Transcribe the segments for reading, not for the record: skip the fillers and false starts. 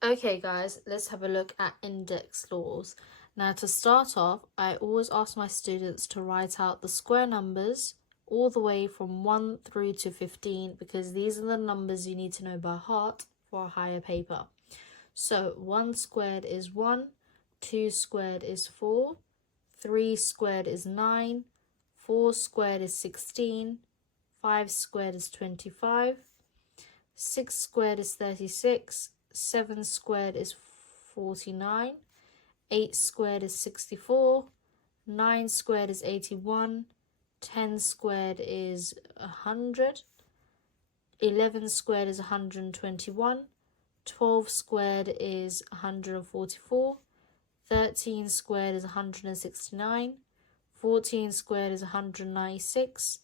Okay guys, let's have a look at index laws. Now to start off, I always ask my students to write out the square numbers all the way from 1 through to 15 because these are the numbers you need to know by heart for a higher paper. So 1 squared is 1, 2 squared is 4, 3 squared is 9, 4 squared is 16, 5 squared is 25, 6 squared is 36, 7 squared is 49, 8 squared is 64, 9 squared is 81, 10 squared is 100, 11 squared is 121, 12 squared is 144, 13 squared is 169, 14 squared is 196,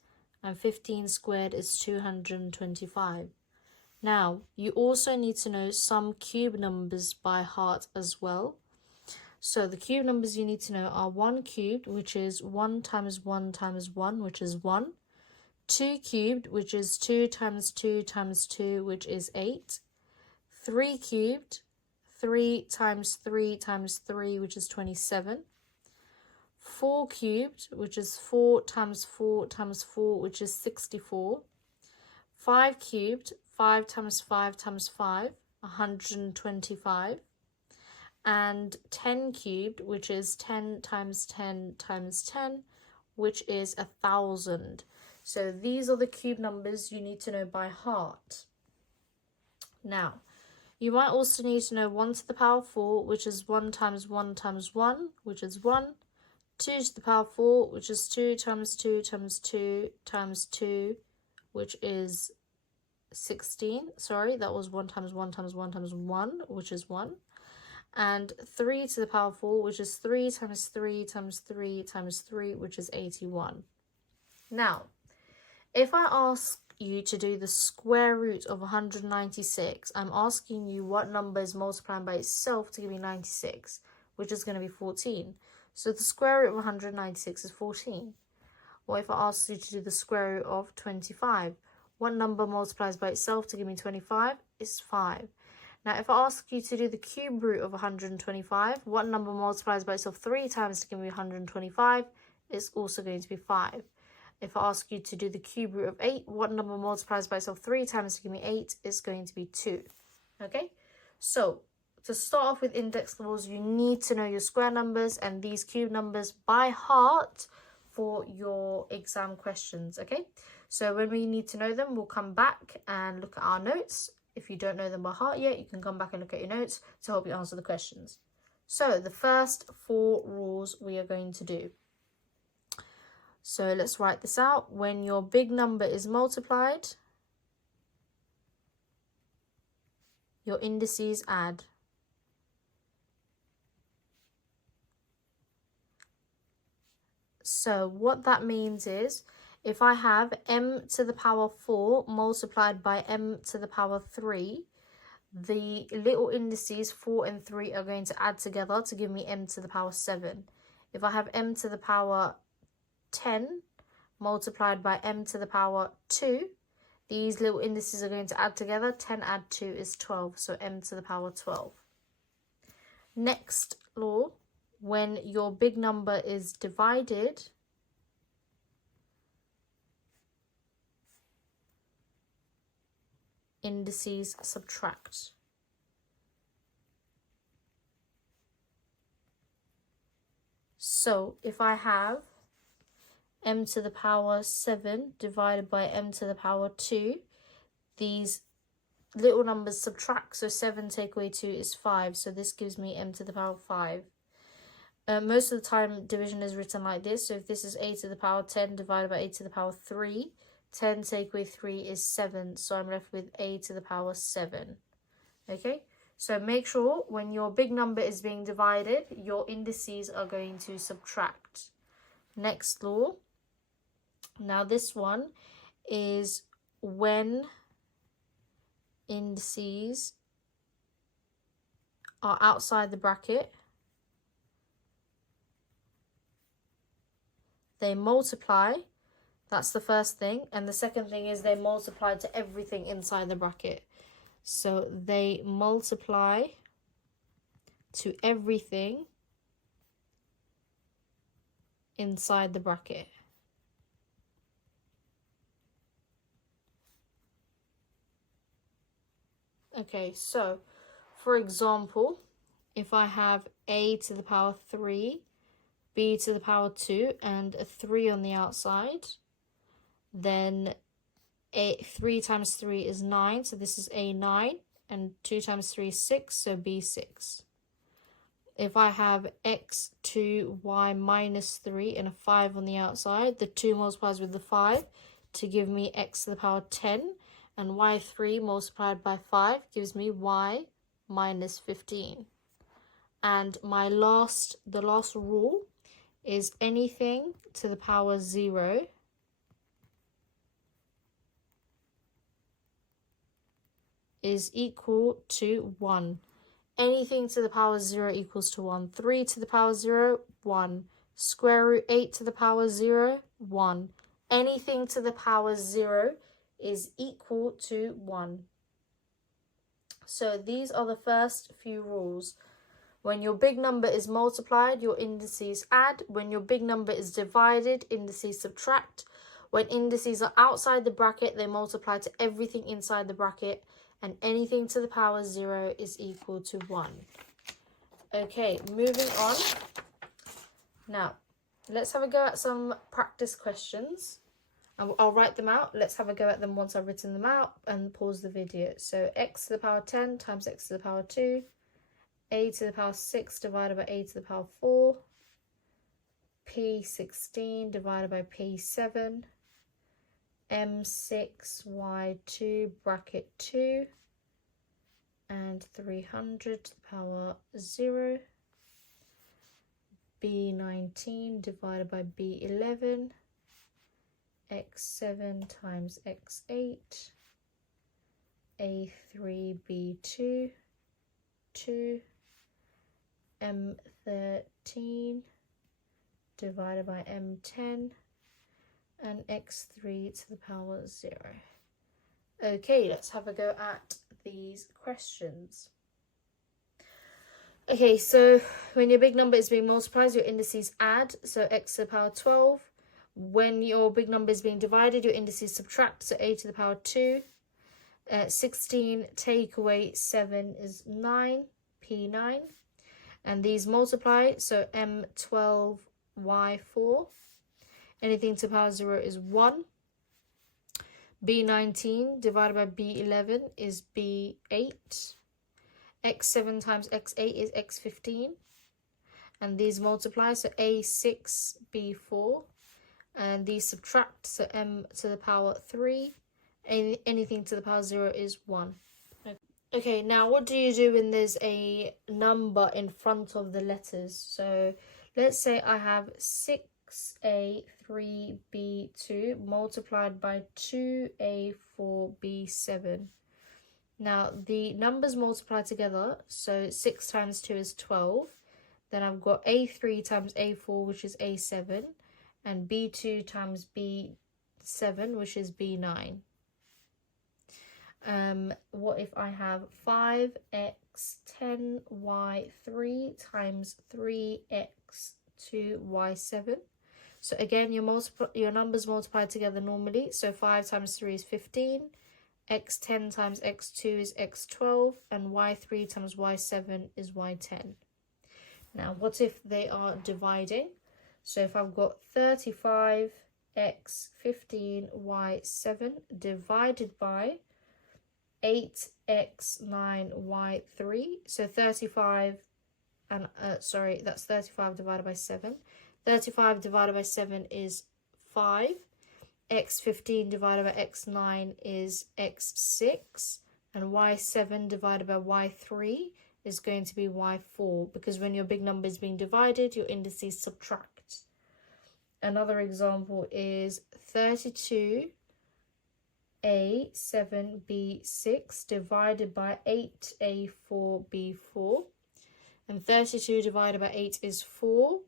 and 15 squared is 225. Now, you also need to know some cube numbers by heart as well. So the cube numbers you need to know are 1 cubed, which is 1 times 1 times 1, which is 1. 2 cubed, which is 2 times 2 times 2, which is 8. 3 cubed, 3 times 3 times 3, which is 27. 4 cubed, which is 4 times 4 times 4, which is 64. 5 cubed, 5 times 5 times 5, 125. And 10 cubed, which is 10 times 10 times 10, which is 1,000. So these are the cube numbers you need to know by heart. Now, you might also need to know 1 to the power 4, which is 1 times 1 times 1, which is 1. 2 to the power 4, which is 2 times 2 times 2 times 2, which is 16. Sorry, that was 1 times 1 times 1 times 1, which is 1. And 3 to the power 4, which is 3 times 3 times 3 times 3, which is 81. Now, if I ask you to do the square root of 196, I'm asking you what number is multiplying by itself to give me 96, which is going to be 14. So the square root of 196 is 14. Or if I ask you to do the square root of 25, what number multiplies by itself to give me 25? It's 5. Now, if I ask you to do the cube root of 125, what number multiplies by itself 3 times to give me 125? It's also going to be 5. If I ask you to do the cube root of 8, what number multiplies by itself 3 times to give me 8? It's going to be 2. Okay? So, to start off with index laws, you need to know your square numbers and these cube numbers by heart for your exam questions, okay? So when we need to know them, we'll come back and look at our notes. If you don't know them by heart yet, you can come back and look at your notes to help you answer the questions. So the first 4 rules we are going to do. So let's write this out. When your big number is multiplied, your indices add. So what that means is, if I have m to the power 4 multiplied by m to the power 3, the little indices 4 and 3 are going to add together to give me m to the power 7. If I have m to the power 10 multiplied by m to the power 2, these little indices are going to add together. 10 add 2 is 12, so m to the power 12. Next law, when your big number is divided, indices subtract. So if I have m to the power 7 divided by m to the power 2, these little numbers subtract, so 7 take away 2 is 5, so this gives me m to the power 5. Most of the time division is written like this, so if this is a to the power 10 divided by a to the power 3, 10 take away 3 is 7, so I'm left with a to the power 7. Okay, so make sure when your big number is being divided, your indices are going to subtract. Next law. Now this one is when indices are outside the bracket, they multiply. That's the first thing. And the second thing is they multiply to everything inside the bracket. So they multiply to everything inside the bracket. Okay, so for example, if I have a to the power 3, b to the power 2, and a 3 on the outside, then 3 times 3 is 9, so this is a9, and 2 times 3 is 6, so b6. If I have x2, y minus 3, and a 5 on the outside, the 2 multiplies with the 5 to give me x to the power 10, and y3 multiplied by 5 gives me y minus 15. And the last rule is anything to the power 0 is equal to 1. Anything to the power 0 equals to 1. 3 to the power 0, 1. Square root 8 to the power 0, 1. Anything to the power 0 is equal to 1. So these are the first few rules. When your big number is multiplied, your indices add. When your big number is divided, indices subtract. When indices are outside the bracket, they multiply to everything inside the bracket. And anything to the power 0 is equal to 1. Okay, moving on. Now, let's have a go at some practice questions. I'll write them out. Let's have a go at them once I've written them out and pause the video. So x to the power 10 times x to the power 2. A to the power 6 divided by a to the power 4. P16 divided by P7. M6 Y2 bracket 2 and 300 to the power 0. B19 divided by B11. X7 times X8. A3 B2 2. M13 divided by M10. And x3 to the power 0. Okay, let's have a go at these questions. Okay, so when your big number is being multiplied, your indices add, so x to the power 12. When your big number is being divided, your indices subtract, so a to the power 2. 16 take away 7 is 9, P9. And these multiply, so M12, Y4. Anything to the power 0 is 1. B19 divided by B11 is B8. X7 times X8 is X15. And these multiply, so A6, B4. And these subtract, so M to the power 3. Anything to the power 0 is 1. Okay, now what do you do when there's a number in front of the letters? So let's say I have 6A3B2 multiplied by 2A4B7. Now the numbers multiply together, so 6 times 2 is 12. Then I've got A3 times A4, which is A7, and B2 times B7, which is B9. What if I have 5x10y3 times 3x2y7? So again, your numbers multiply together normally. So 5 times 3 is 15. X10 times x2 is x12. And y3 times y7 is y10. Now, what if they are dividing? So if I've got 35x15y7 divided by 8x9y3, so 35 and that's 35 divided by 7. 35 divided by 7 is 5. X15 divided by x9 is x6, and y7 divided by y3 is going to be y4, because when your big number is being divided, your indices subtract. Another example is 32A7B6 divided by 8A4B4. And 32 divided by 8 is 4.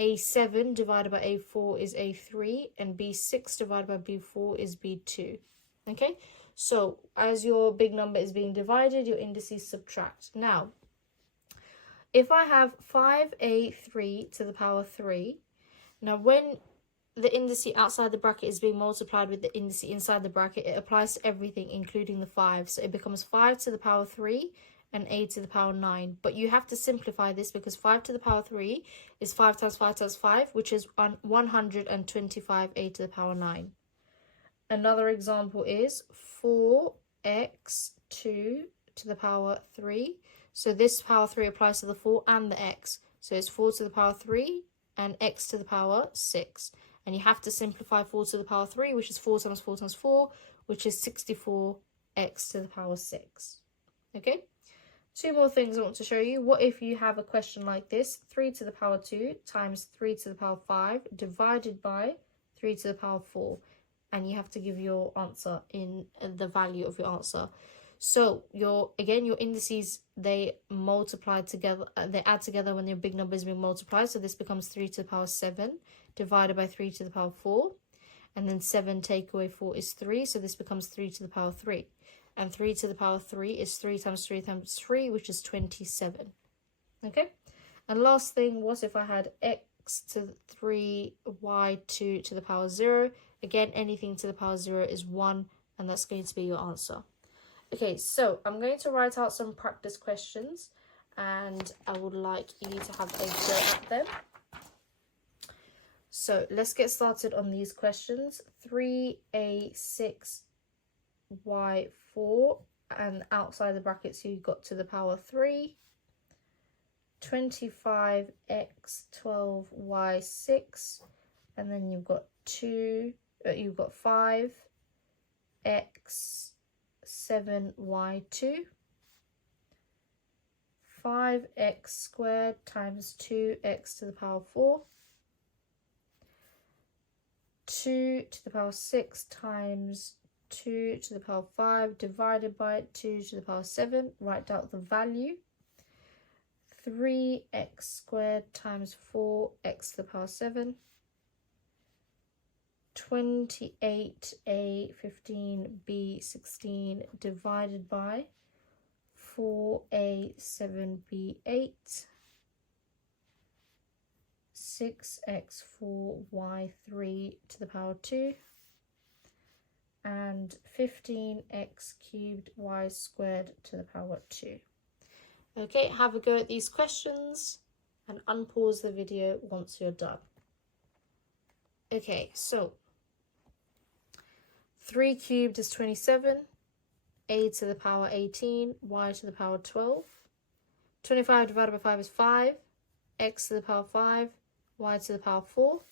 A7 divided by A4 is A3. And B6 divided by B4 is B2. Okay, so as your big number is being divided, your indices subtract. Now, if I have 5a3 to the power 3, now when the indice outside the bracket is being multiplied with the indice inside the bracket, it applies to everything, including the 5. So it becomes 5 to the power 3 and a to the power 9. But you have to simplify this because 5 to the power 3 is 5 times 5 times 5, which is 125a to the power 9. Another example is 4x2 to the power 3. So this power 3 applies to the 4 and the x. So it's 4 to the power 3 and x to the power 6. And you have to simplify 4 to the power 3, which is 4 times 4 times 4, which is 64x to the power 6. Okay? Two more things I want to show you. What if you have a question like this? 3 to the power 2 times 3 to the power 5 divided by 3 to the power 4. And you have to give your answer in the value of your answer. So your indices, they multiply together, they add together when your big number is being multiplied. So this becomes 3 to the power 7 divided by 3 to the power 4. And then 7 take away 4 is 3. So this becomes 3 to the power 3. And 3 to the power 3 is 3 times 3 times 3, which is 27. Okay? And last thing was if I had x to the 3, y2 to the power 0. Again, anything to the power 0 is 1, and that's going to be your answer. Okay, so I'm going to write out some practice questions, and I would like you to have a go at them. So let's get started on these questions. 3a6y4, and outside the brackets you got to the power 3. 25x12y6, and then you've got 5x7y2. 5x squared times 2x to the power 4. 2 to the power 6 times 2 to the power 5 divided by 2 to the power 7. Write out the value. 3x squared times 4x to the power 7. 28a15b16 divided by 4a7b8. 6x4y3 to the power 2. And 15x cubed y squared to the power 2. Okay, have a go at these questions and unpause the video once you're done. Okay, so 3 cubed is 27, a to the power 18, y to the power 12. 25 divided by 5 is 5, x to the power 5, y to the power 4.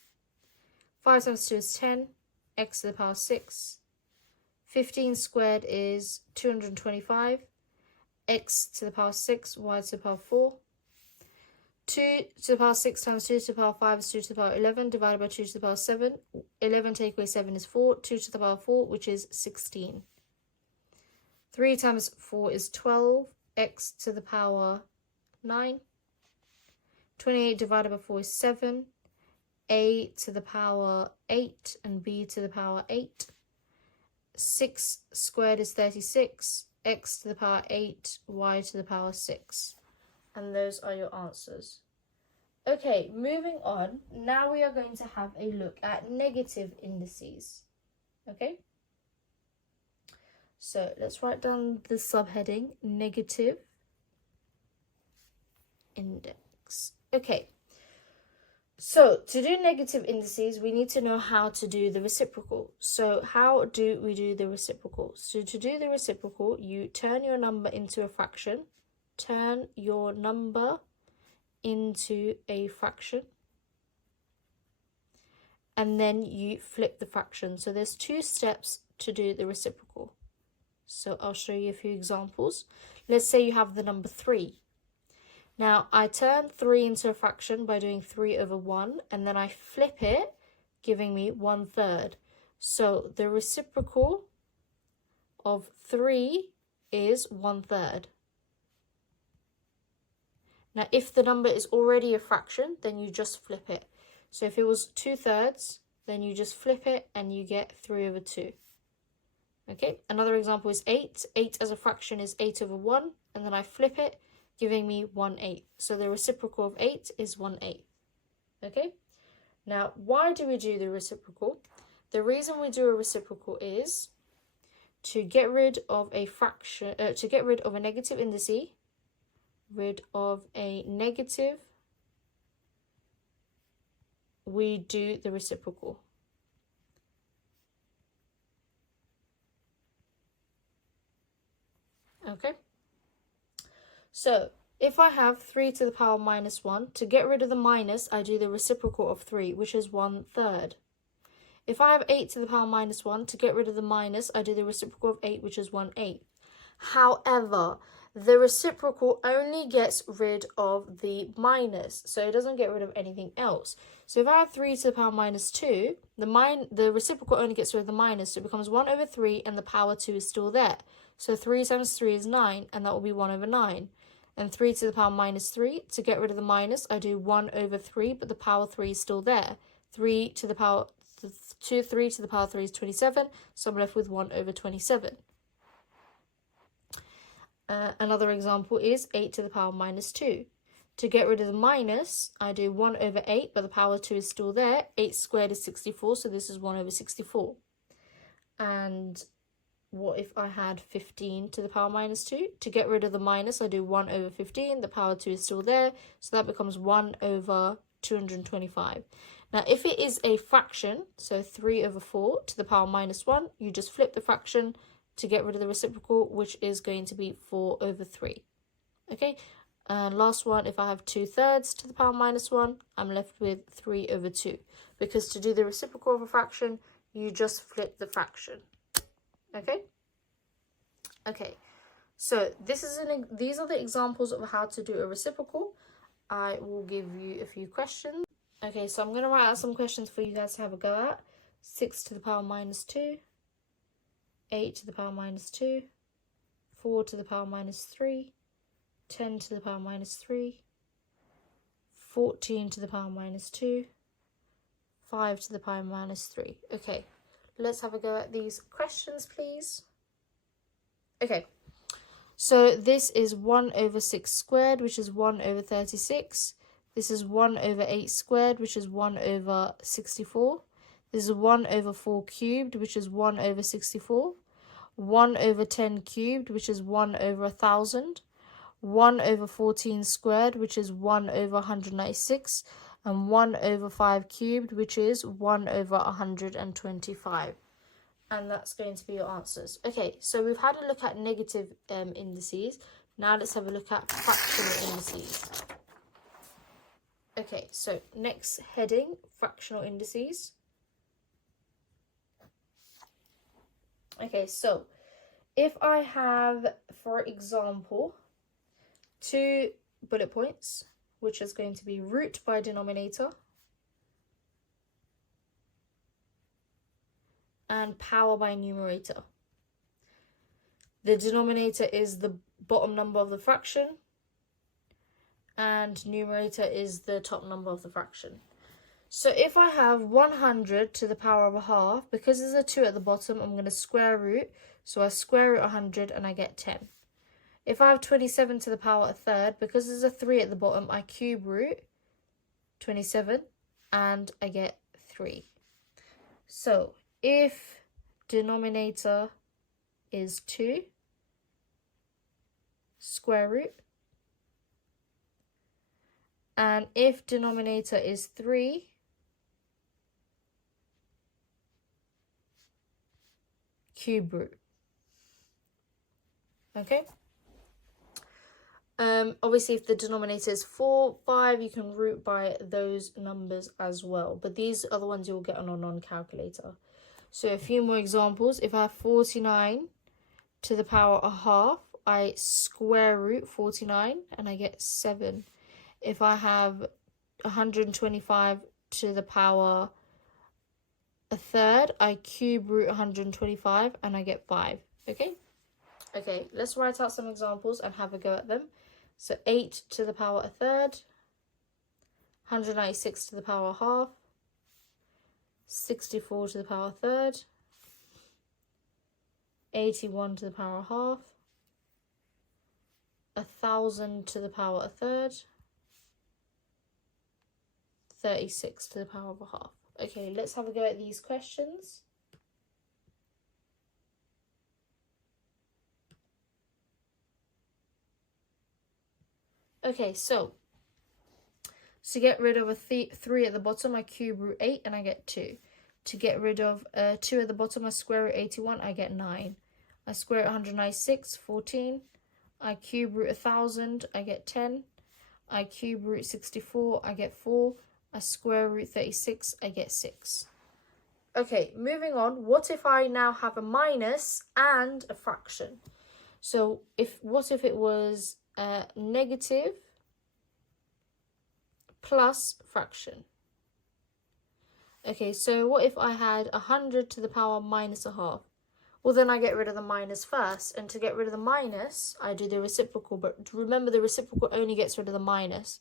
5 times 2 is 10, x to the power 6. 15 squared is 225, x to the power 6, y to the power 4. 2 to the power 6 times 2 to the power 5 is 2 to the power 11 divided by 2 to the power 7. 11 take away 7 is 4. 2 to the power 4, which is 16. 3 times 4 is 12. X to the power 9. 28 divided by 4 is 7. A to the power 8 and b to the power 8. 6 squared is 36. X to the power 8, y to the power 6. And those are your answers. Okay, moving on. Now we are going to have a look at negative indices. Okay? So let's write down the subheading, negative index. Okay. So to do negative indices, we need to know how to do the reciprocal. So how do we do the reciprocal? So to do the reciprocal, you turn your number into a fraction. Turn your number into a fraction. And then you flip the fraction. So there's 2 steps to do the reciprocal. So I'll show you a few examples. Let's say you have the number 3. Now, I turn 3 into a fraction by doing 3 over 1, and then I flip it, giving me 1/3. So the reciprocal of 3 is 1/3. Now, if the number is already a fraction, then you just flip it. So if it was 2/3, then you just flip it and you get 3 over 2. Okay, another example is 8. 8 as a fraction is 8 over 1, and then I flip it giving me 1/8. So the reciprocal of 8 is 1/8. Okay? Now, why do we do the reciprocal? The reason we do a reciprocal is to get rid of a fraction, to get rid of a negative indice, we do the reciprocal. Okay? So, if I have 3 to the power minus 1, to get rid of the minus, I do the reciprocal of 3, which is 1/3. If I have 8 to the power minus 1, to get rid of the minus, I do the reciprocal of 8, which is 1/8. However, the reciprocal only gets rid of the minus, so it doesn't get rid of anything else. So if I have 3 to the power minus 2, the reciprocal only gets rid of the minus, so it becomes 1/3, and the power 2 is still there. So 3 times 3 is 9, and that will be 1/9. And 3 to the power minus 3, to get rid of the minus, I do 1/3, but the power 3 is still there. 3 to the power 3 is 27, so I'm left with 1/27. Another example is 8 to the power minus 2. To get rid of the minus, I do 1/8, but the power 2 is still there. 8 squared is 64, so this is 1/64. And what if I had 15 to the power minus 2? To get rid of the minus, I do 1/15. The power 2 is still there, so that becomes 1/225. Now, if it is a fraction, so 3/4 to the power minus 1, you just flip the fraction to get rid of the reciprocal, which is going to be 4/3. Okay, and last one, if I have 2/3 to the power minus 1, I'm left with 3/2. Because to do the reciprocal of a fraction, you just flip the fraction. Okay? Okay, so these are the examples of how to do a reciprocal. I will give you a few questions. Okay, so I'm going to write out some questions for you guys to have a go at. 6 to the power minus 2. 8 to the power minus 2, 4 to the power minus 3, 10 to the power minus 3, 14 to the power minus 2, 5 to the power minus 3. Okay, let's have a go at these questions, please. Okay, so this is 1/6 squared, which is 1/36. This is 1/8 squared, which is 1/64. This is 1/4 cubed, which is 1/64. 1/10 cubed, which is 1/1000. 1/14 squared, which is 1/196. And 1/5 cubed, which is 1/125. And that's going to be your answers. Okay, so we've had a look at negative indices. Now let's have a look at fractional indices. Okay, so next heading, fractional indices. Okay, so if I have, for example, 2 bullet points, which is going to be root by denominator and power by numerator. The denominator is the bottom number of the fraction and numerator is the top number of the fraction. So if I have 100 to the power of a half, because there's a 2 at the bottom, I'm going to square root. So I square root 100 and I get 10. If I have 27 to the power a third, because there's a 3 at the bottom, I cube root 27 and I get 3. So if denominator is 2, square root. And if denominator is 3, cube root. Okay. Obviously, if the denominator is 4, 5, you can root by those numbers as well. But these are the ones you'll get on a non-calculator. So a few more examples. If I have 49 to the power a half, I square root 49 and I get 7. If I have 125 to the power a third, I cube root 125 and I get 5. Okay? Okay, let's write out some examples and have a go at them. So 8 to the power a third, 196 to the power a half, 64 to the power a third, 81 to the power a half, 1,000 to the power a third, 36 to the power of a half. Okay, let's have a go at these questions. Okay, so to get rid of a 3 at the bottom, I cube root 8 and I get 2. To get rid of 2 at the bottom, I square root 81, I get 9. I square root 196, 14. I cube root 1,000, I get 10. I cube root 64, I get 4. I square root 36, I get 6. Okay, moving on. What if I now have a minus and a fraction? So what if it was negative plus fraction? Okay, so what if I had 100 to the power minus a half? Well, then I get rid of the minus first. And to get rid of the minus, I do the reciprocal. But remember, the reciprocal only gets rid of the minus.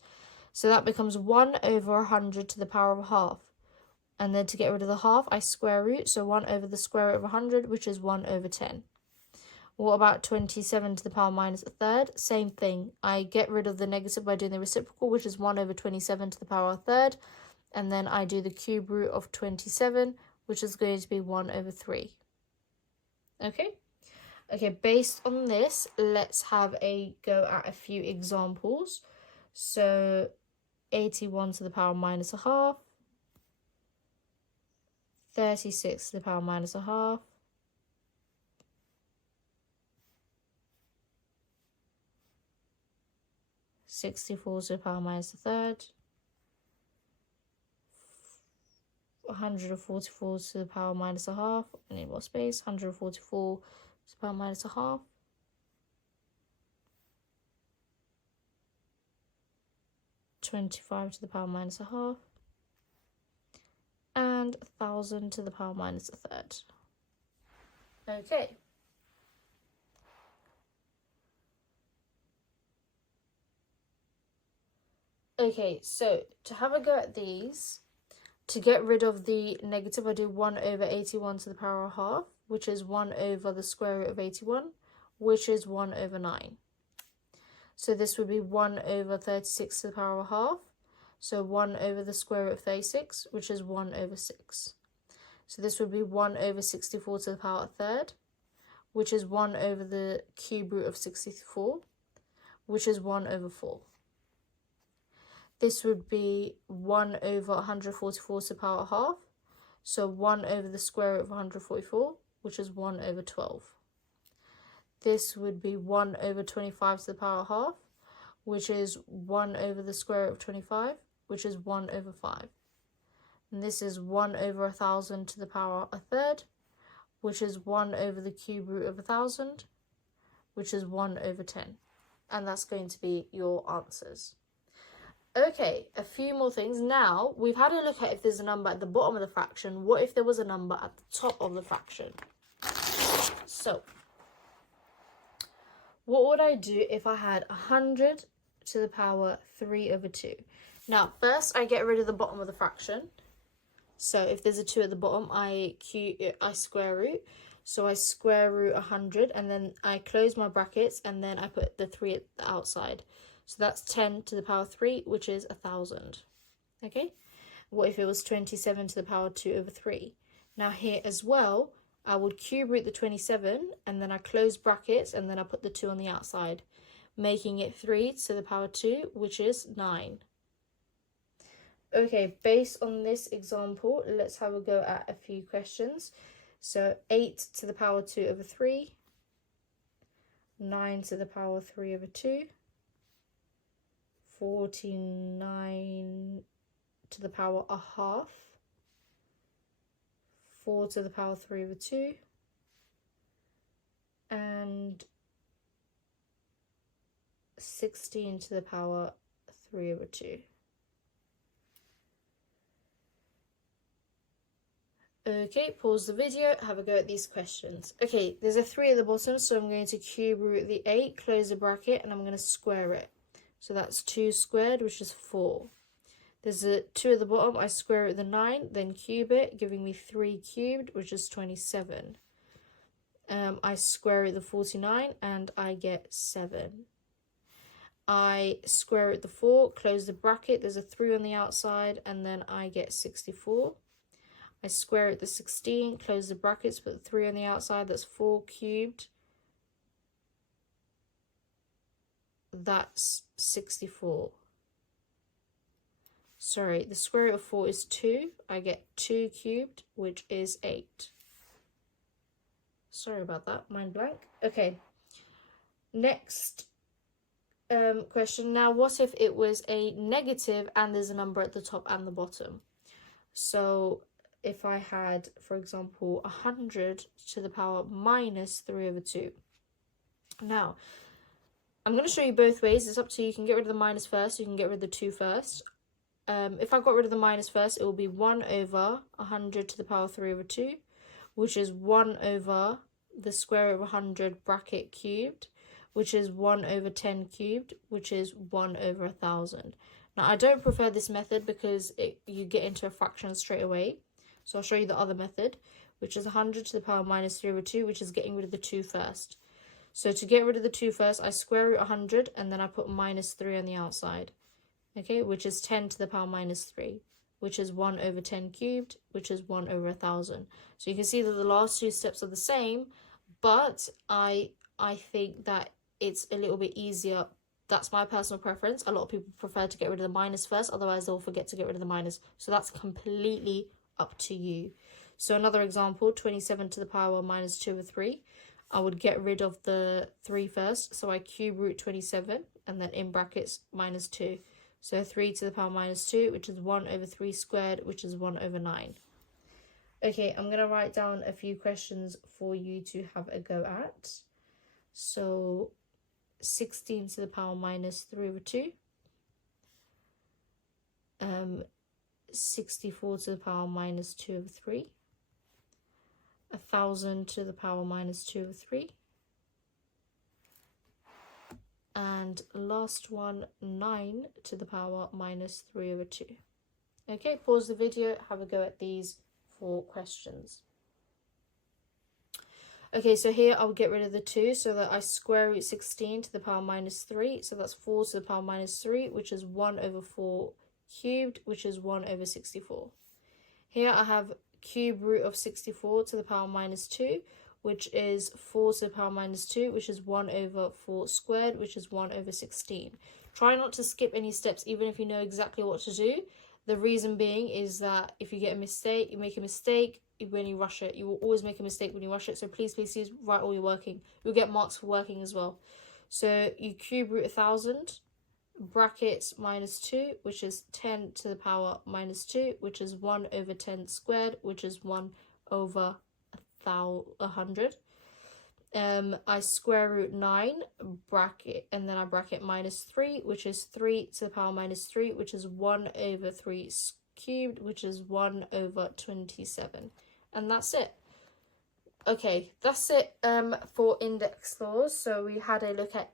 So that becomes 1 over 100 to the power of a half. And then to get rid of the half, I square root. So 1 over the square root of 100, which is 1 over 10. What about 27 to the power minus a third? Same thing. I get rid of the negative by doing the reciprocal, which is 1 over 27 to the power of a third. And then I do the cube root of 27, which is going to be 1 over 3. Okay? Okay, based on this, let's have a go at a few examples. So 81 to the power minus a half. 36 to the power minus a half. 64 to the power minus a third. 144 to the power minus a half. I need more space. 144 to the power minus a half. 25 to the power minus a half. And 1,000 to the power minus a third. Okay. Okay, so to have a go at these, to get rid of the negative, I do 1 over 81 to the power of a half, which is 1 over the square root of 81, which is 1 over 9. So this would be 1 over 36 to the power of a half. So 1 over the square root of 36, which is 1 over 6. So this would be 1 over 64 to the power of a third, which is 1 over the cube root of 64, which is 1 over 4. This would be 1 over 144 to the power of a half. So 1 over the square root of 144, which is 1 over 12. This would be 1 over 25 to the power of a half, which is 1 over the square root of 25, which is 1 over 5. And this is 1 over 1,000 to the power of a third, which is 1 over the cube root of 1,000, which is 1 over 10. And that's going to be your answers. Okay, a few more things. Now, we've had a look at if there's a number at the bottom of the fraction. What if there was a number at the top of the fraction? So, what would I do if I had 100 to the power 3 over 2? Now, first I get rid of the bottom of the fraction. So if there's a 2 at the bottom, I square root. So I square root 100, and then I close my brackets, and then I put the 3 at the outside. So that's 10 to the power 3, which is 1,000. Okay? What if it was 27 to the power 2 over 3? Now here as well, I would cube root the 27, and then I close brackets, and then I put the 2 on the outside, making it 3 to the power 2, which is 9. Okay, based on this example, let's have a go at a few questions. So 8 to the power 2 over 3, 9 to the power 3 over 2, 49 to the power a half, 4 to the power 3 over 2, and 16 to the power 3 over 2. Okay, pause the video, have a go at these questions. Okay, there's a 3 at the bottom, so I'm going to cube root the 8, close the bracket, and I'm going to square it. So that's 2 squared, which is 4. There's a 2 at the bottom, I square root the 9, then cube it, giving me 3 cubed, which is 27. I square root the 49, and I get 7. I square root the 4, close the bracket, there's a 3 on the outside, and then I get 64. I square root the 16, close the brackets, put the 3 on the outside, that's 4 cubed. That's 64. Sorry, the square root of 4 is 2. I get 2 cubed, which is 8. Sorry about that, mind blank. Okay, next question. Now, what if it was a negative and there's a number at the top and the bottom? So if I had, for example, 100 to the power minus 3 over 2. Now, I'm going to show you both ways. It's up to you. You can get rid of the minus first. You can get rid of the 2 first. If I got rid of the minus first, it will be 1 over 100 to the power 3 over 2, which is 1 over the square root of 100 bracket cubed, which is 1 over 10 cubed, which is 1 over 1,000. Now, I don't prefer this method because you get into a fraction straight away. So I'll show you the other method, which is 100 to the power minus 3 over 2, which is getting rid of the 2 first. So to get rid of the 2 first, I square root 100, and then I put minus 3 on the outside. Okay, which is 10 to the power minus 3, which is 1 over 10 cubed, which is 1 over 1,000. So you can see that the last 2 steps are the same, but I think that it's a little bit easier. That's my personal preference. A lot of people prefer to get rid of the minus first, otherwise they'll forget to get rid of the minus. So that's completely up to you. So another example, 27 to the power minus 2 over 3. I would get rid of the 3 first. So I cube root 27, and then in brackets minus 2. So 3 to the power minus 2, which is 1 over 3 squared, which is 1 over 9. Okay, I'm going to write down a few questions for you to have a go at. So 16 to the power minus 3 over 2. 64 to the power minus 2 over 3. 1,000 to the power minus 2 over 3. And last one, 9 to the power minus 3 over 2. Okay, pause the video, have a go at these 4 questions. Okay, so here I'll get rid of the 2 so that I square root 16 to the power minus 3. So that's 4 to the power minus 3, which is 1 over 4 cubed, which is 1 over 64. Here I have cube root of 64 to the power minus 2, which is 4 to the power minus 2, which is 1 over 4 squared, which is 1 over 16. Try not to skip any steps, even if you know exactly what to do. The reason being is that if you get a mistake, you make a mistake when you rush it. You will always make a mistake when you rush it. So please write all your working. You'll get marks for working as well. So you cube root 1,000, brackets minus 2, which is 10 to the power minus 2, which is 1 over 10 squared, which is 1 over 100. I square root 9, bracket, and then I bracket minus 3, which is 3 to the power minus 3, which is 1 over 3 cubed, which is 1 over 27. And that's it. Okay, that's it for index laws. So we had a look at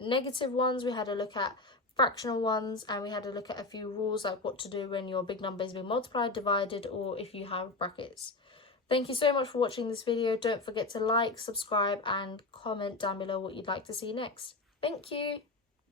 negative ones, we had a look at fractional ones, and we had a look at a few rules like what to do when your big number is being multiplied, divided, or if you have brackets. Thank you so much for watching this video. Don't forget to like, subscribe, and comment down below what you'd like to see next. Thank you.